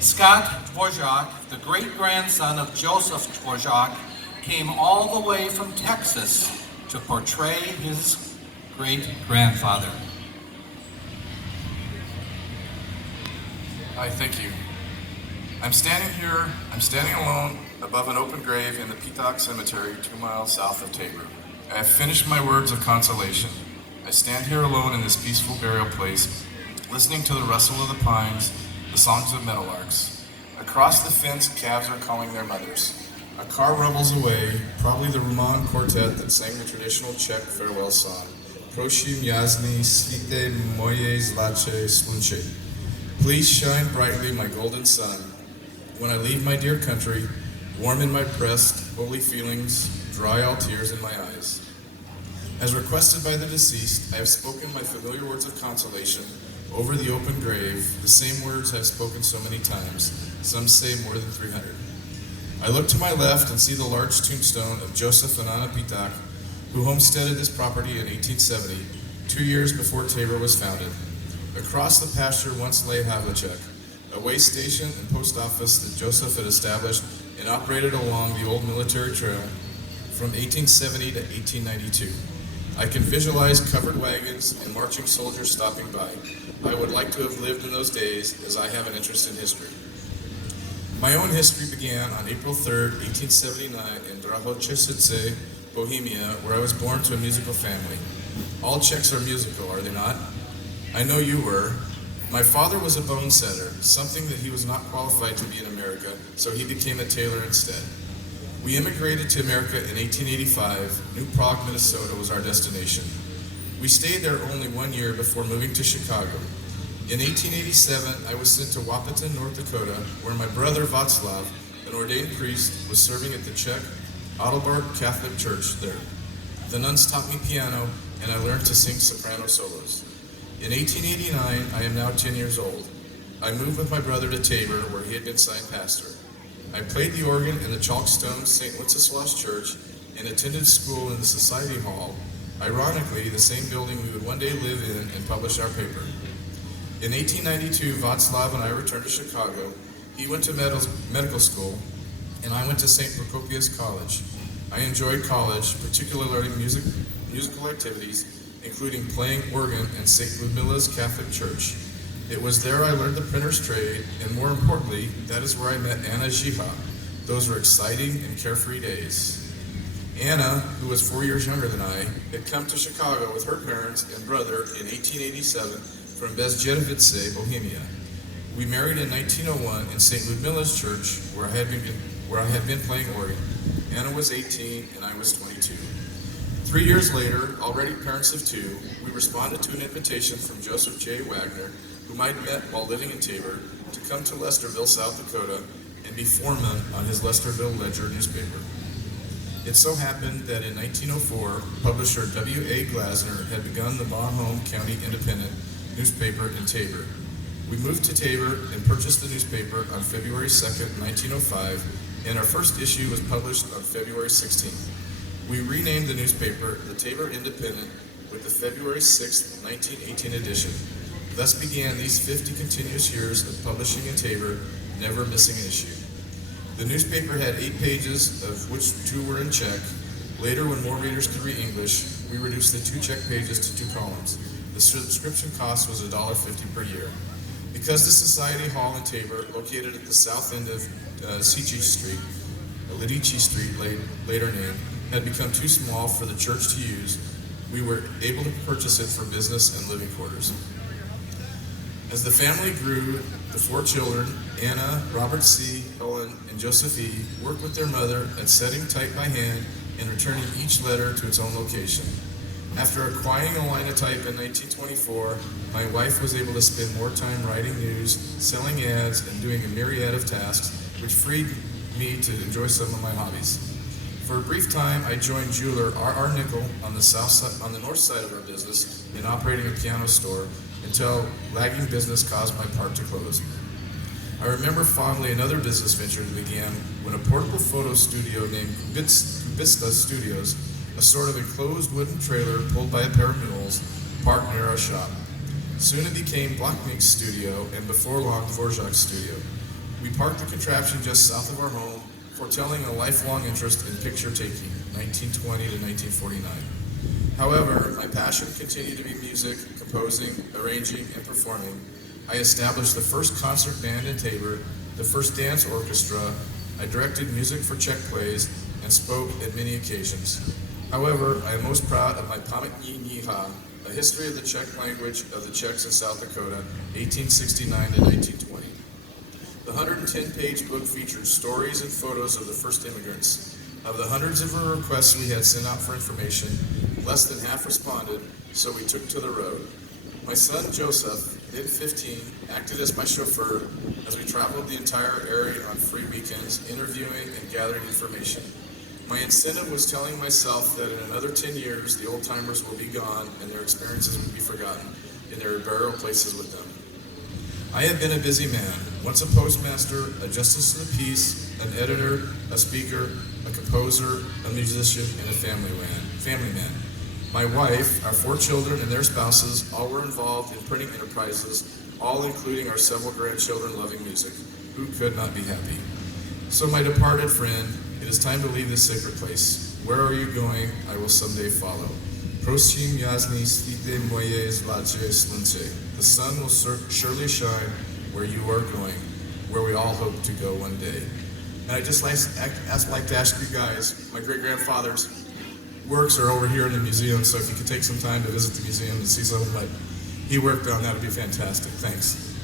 Scott Dvorak, the great-grandson of Josef Dvorak, came all the way from Texas to portray his great-grandfather. Hi, thank you. I'm standing alone above an open grave in the Pitak Cemetery 2 miles south of Tabor. I have finished my words of consolation. I stand here alone in this peaceful burial place, listening to the rustle of the pines, the songs of meadowlarks. Across the fence, calves are calling their mothers. A car rumbles away, probably the Roman quartet that sang the traditional Czech farewell song, Prosim jasny svite moje zlaté slunce. Please shine brightly, my golden sun. When I leave my dear country, warm in my breast, holy feelings, dry all tears in my eyes. As requested by the deceased, I have spoken my familiar words of consolation over the open grave, the same words I have spoken so many times, some say more than 300. I look to my left and see the large tombstone of Josef and Anna Pitak, who homesteaded this property in 1870, 2 years before Tabor was founded. Across the pasture once lay Havlicek, a way station and post office that Josef had established and operated along the old military trail from 1870 to 1892. I can visualize covered wagons and marching soldiers stopping by. I would like to have lived in those days, as I have an interest in history. My own history began on April 3rd, 1879 in Drahočešice, Bohemia, where I was born to a musical family. All Czechs are musical, are they not? I know you were. My father was a bone setter, something that he was not qualified to be in America, so he became a tailor instead. We immigrated to America in 1885. New Prague, Minnesota was our destination. We stayed there only 1 year before moving to Chicago. In 1887, I was sent to Wahpeton, North Dakota, where my brother Václav, an ordained priest, was serving at the Czech Adelbart Catholic Church there. The nuns taught me piano, and I learned to sing soprano solos. In 1889, I am now 10 years old. I moved with my brother to Tabor, where he had been signed pastor. I played the organ in the chalkstone St. Wenceslaus Church and attended school in the Society Hall, ironically the same building we would one day live in and publish our paper. In 1892, Václav and I returned to Chicago. He went to medical school, and I went to St. Procopius College. I enjoyed college, particularly learning musical activities, including playing organ in St. Ludmila's Catholic Church. It was there I learned the printer's trade, and more importantly, that is where I met Anna Zhiha. Those were exciting and carefree days. Anna, who was 4 years younger than I, had come to Chicago with her parents and brother in 1887 from Bezděrovice, Bohemia. We married in 1901 in St. Ludmila's Church, where I had been playing organ. Anna was 18 and I was 22. 3 years later, already parents of 2, we responded to an invitation from Joseph J. Wagner, whom I'd met while living in Tabor, to come to Lesterville, South Dakota, and be foreman on his Lesterville Ledger newspaper. It so happened that in 1904, publisher W.A. Glasner had begun the Bon Homme County Independent newspaper in Tabor. We moved to Tabor and purchased the newspaper on February 2nd, 1905, and our first issue was published on February 16th. We renamed the newspaper the Tabor Independent with the February 6, 1918 edition. Thus began these 50 continuous years of publishing in Tabor, never missing an issue. The newspaper had 8 pages, of which 2 were in Czech. Later, when more readers could read English, we reduced the 2 Czech pages to 2 columns. The subscription cost was $1.50 per year. Because the Society Hall in Tabor, located at the south end of Sici Street, Lidici Street, later named, had become too small for the church to use, we were able to purchase it for business and living quarters. As the family grew, the 4 children, Anna, Robert C., Helen, and Josef E., worked with their mother at setting type by hand and returning each letter to its own location. After acquiring a linotype in 1924, my wife was able to spend more time writing news, selling ads, and doing a myriad of tasks, which freed me to enjoy some of my hobbies. For a brief time, I joined jeweler R.R. Nickel on the north side of our business in operating a piano store until lagging business caused my part to close. I remember fondly another business venture that began when a portable photo studio named Vista Studios, a sort of enclosed wooden trailer pulled by a pair of mules, parked near our shop. Soon it became Blacknick's studio, and before long, Dvorak's studio. We parked the contraption just south of our home, foretelling a lifelong interest in picture taking, 1920 to 1949. However, my passion continued to be music, composing, arranging, and performing. I established the first concert band in Tabor, the first dance orchestra. I directed music for Czech plays and spoke at many occasions. However, I am most proud of my Pamětní kniha, a history of the Czech language of the Czechs in South Dakota, 1869 to 1920. The 110-page book features stories and photos of the first immigrants. Of the hundreds of requests we had sent out for information, less than half responded, so we took to the road. My son Joseph, then 15, acted as my chauffeur as we traveled the entire area on free weekends, interviewing and gathering information. My incentive was telling myself that in another 10 years, the old-timers will be gone and their experiences will be forgotten in their burial places with them. I have been a busy man, once a postmaster, a justice of the peace, an editor, a speaker, a composer, a musician, and a family man. My wife, our 4 children, and their spouses all were involved in printing enterprises, all including our several grandchildren loving music. Who could not be happy? So my departed friend, it is time to leave this sacred place. Where are you going? I will someday follow. Prosím jasný svíte moje zlaté slunce. The sun will surely shine where you are going, where we all hope to go one day. And I just like to ask you guys, my great-grandfather's works are over here in the museum, so if you could take some time to visit the museum and see some of what he worked on, that would be fantastic. Thanks.